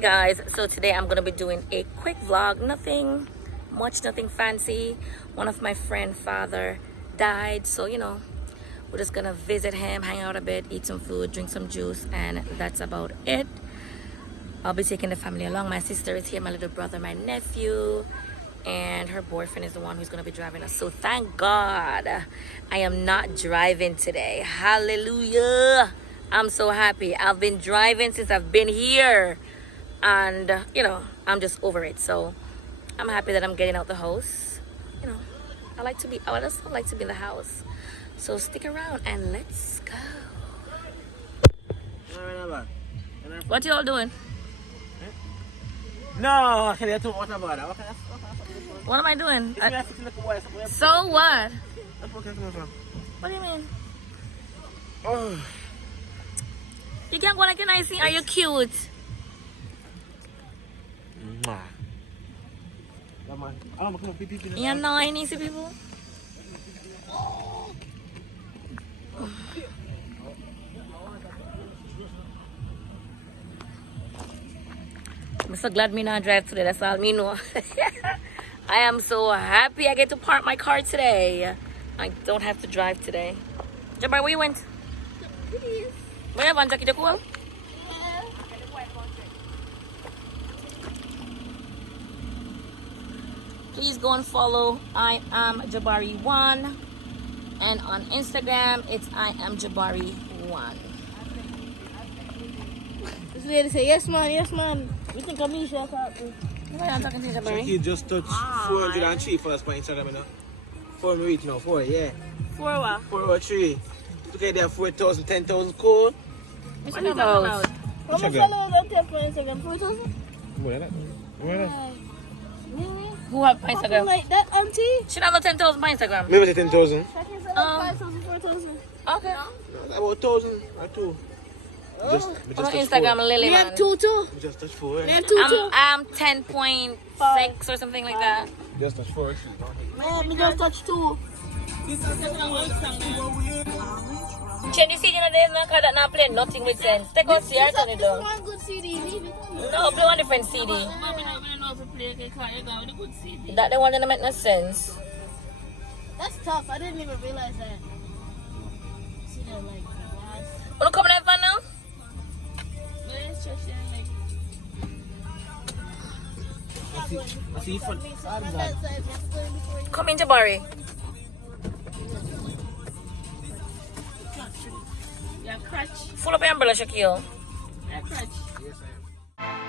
Hey guys, so today I'm gonna be doing a quick vlog. Nothing much, nothing fancy. One of my friend's father died, so you know, we're just gonna visit him, hang out a bit, eat some food, drink some juice, and that's about it. I'll be taking the family along. My sister is here, my little brother, my nephew, and her boyfriend is the one who's gonna be driving us. So thank God I am not driving today. Hallelujah. I'm so happy. I've been driving since I've been here, and you know, I'm just over it. So I'm happy that I'm getting out the house. You know, I just like to be in the house. So stick around and let's go. What y'all doing? No, can you tell me what about that? What am I doing? So what? What do you mean? Oh. You can't go like a nice thing. Are you cute? You're annoying, easy people. I'm so glad me not drive today. That's all me know. I am so happy I get to park my car today. I don't have to drive today. Jabbar, where you went? Where you went, Jackie? The cool? Please go and follow I am Jabari1, and on Instagram it's I am Jabari1. This lady say yes man. You think I'm Misha? Why are you talking to Jabari? He just touched 403 first by Instagram, you know. 4 me reach now, 4, yeah. 4 what? 403. Look at that 4,000, 10,000 cool. What you talking about? How much followers on Instagram? 4,000? Where that? Who have Something Instagram? like that, auntie? Should have 10,000 by Instagram. Maybe say 10,000. I can sell like 5,000, 4,000. Okay. About 1,000 or 2. Just On touch Instagram, 4. Lily We man. have two too. We just touch 4. We have two too. I'm 10.6 or something like that. Just touch 4. Man, we just touch two. Change the CD in the days now, because that not playing nothing with sense. Take out CR, turn it This down. one good CD, leave it. No, play one different CD. That the one that make no sense. That's tough. I didn't even realize that. See that like last. Wanna come in that van now? I see you front. Come in, Jabari. Yeah, crutch. Full up your umbrella, Shaquille. Yeah, crutch. Yes, I am.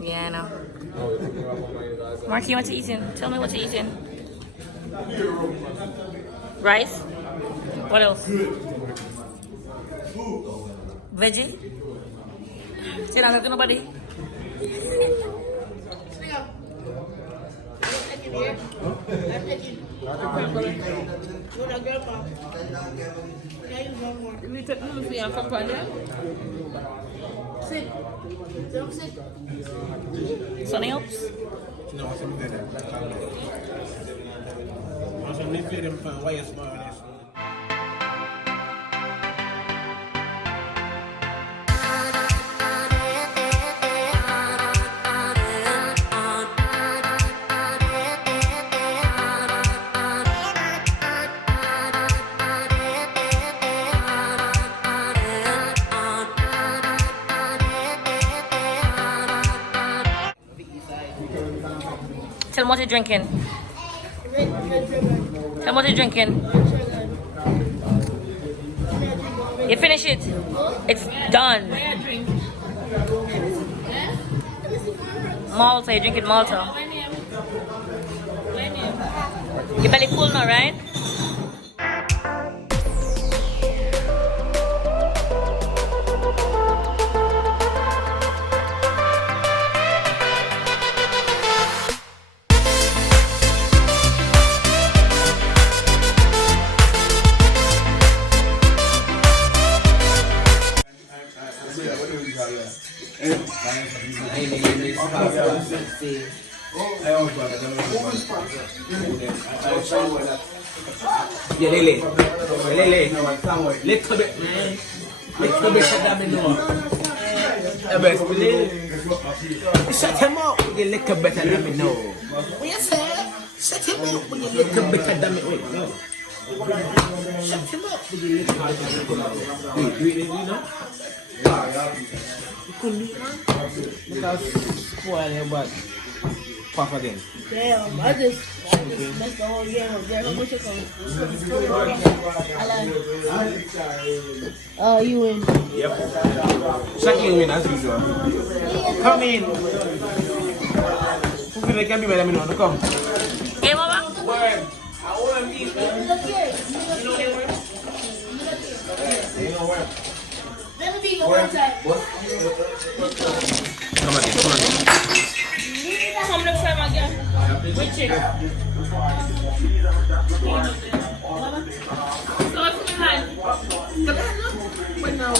Yeah, I know. Marky, what you eating? Tell me what you're eating. Rice? What else? Veggie? Say that to nobody. Sit. Don't sit. Sonny helps? No, I said that. I said they play them for why it's more or less. tell me what you're drinking. Red ribbon. Tell me what you're drinking. You finish it. It's done. Malta, you're drinking Malta. Your belly full now, right? Yeah, Lily. Little bit, man. Little bit of that, know. Best believe. Shut him up. You little better than me know. What you say? Shut him up. You little better than me. Wait, no. Shut him up. You little better than me. Wait, you know? You couldn't do it, man. Because spoil your body. Puff again. Damn, I just messed the whole game up. Damn, how much it cost? You win. Yep. Shaq win as usual. Come in. Who feel like can be better than me now? Come. Hey, mama. Word. I want these. You know where? Let me be your one time. Come on. Come next time again. Which chick? So what's my hand? Wait now.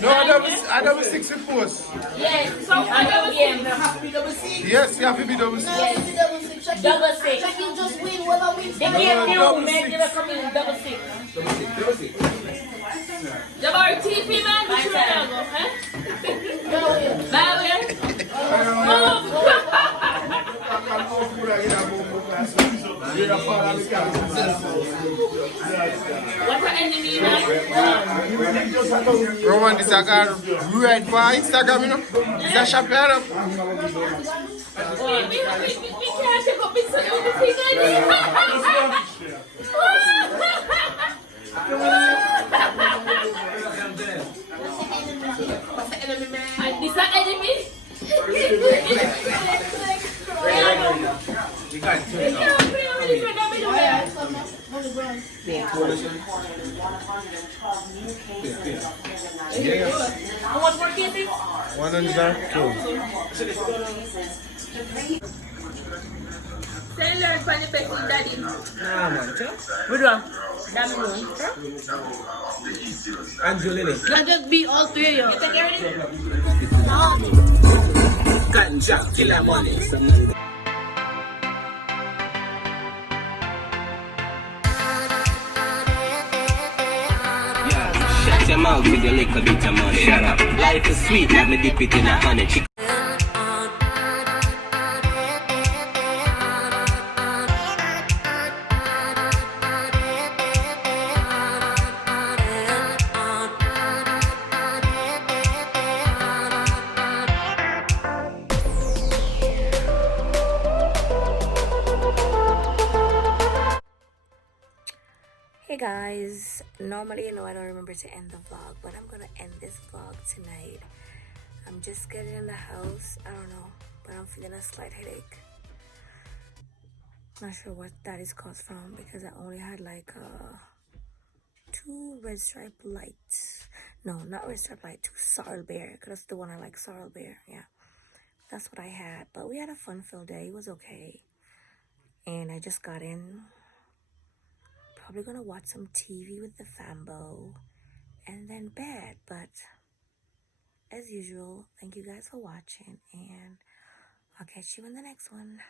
No, I double six with force. Yes, so I double six. Yes, you have to be double six. Double six. Check you just win when I win. They gave you, man. They were coming in double six. Jabari TP man, which way I go, huh? That way. What's the enemy man? Roman, this is a red for Instagram, you know? It's a shop here. We can't take up this thing. And this is enemy? You can't turn it off. How much more cases? 102. Say learn from the best daddy. Nah, man. Which one? Damn moon. Andrew Lily. Can just be all three of you. Take care of it. Ganja, killer money. Shut your mouth with your little bit of money. Shut up. Life is sweet, let me dip it in a honey. Hey guys, normally I don't remember to end the vlog, but I'm gonna end this vlog tonight. I'm just getting in the house, I don't know, but I'm feeling a slight headache. Not sure what that is caused from because I only had like 2 red stripe lights. No, not red stripe light, 2 sorrel bear, because that's the one I like, sorrel bear. Yeah, that's what I had. But we had a fun-filled day. It was okay. And I just got in. Probably gonna watch some TV with the fambo and then bed. But as usual, thank you guys for watching, and I'll catch you in the next one.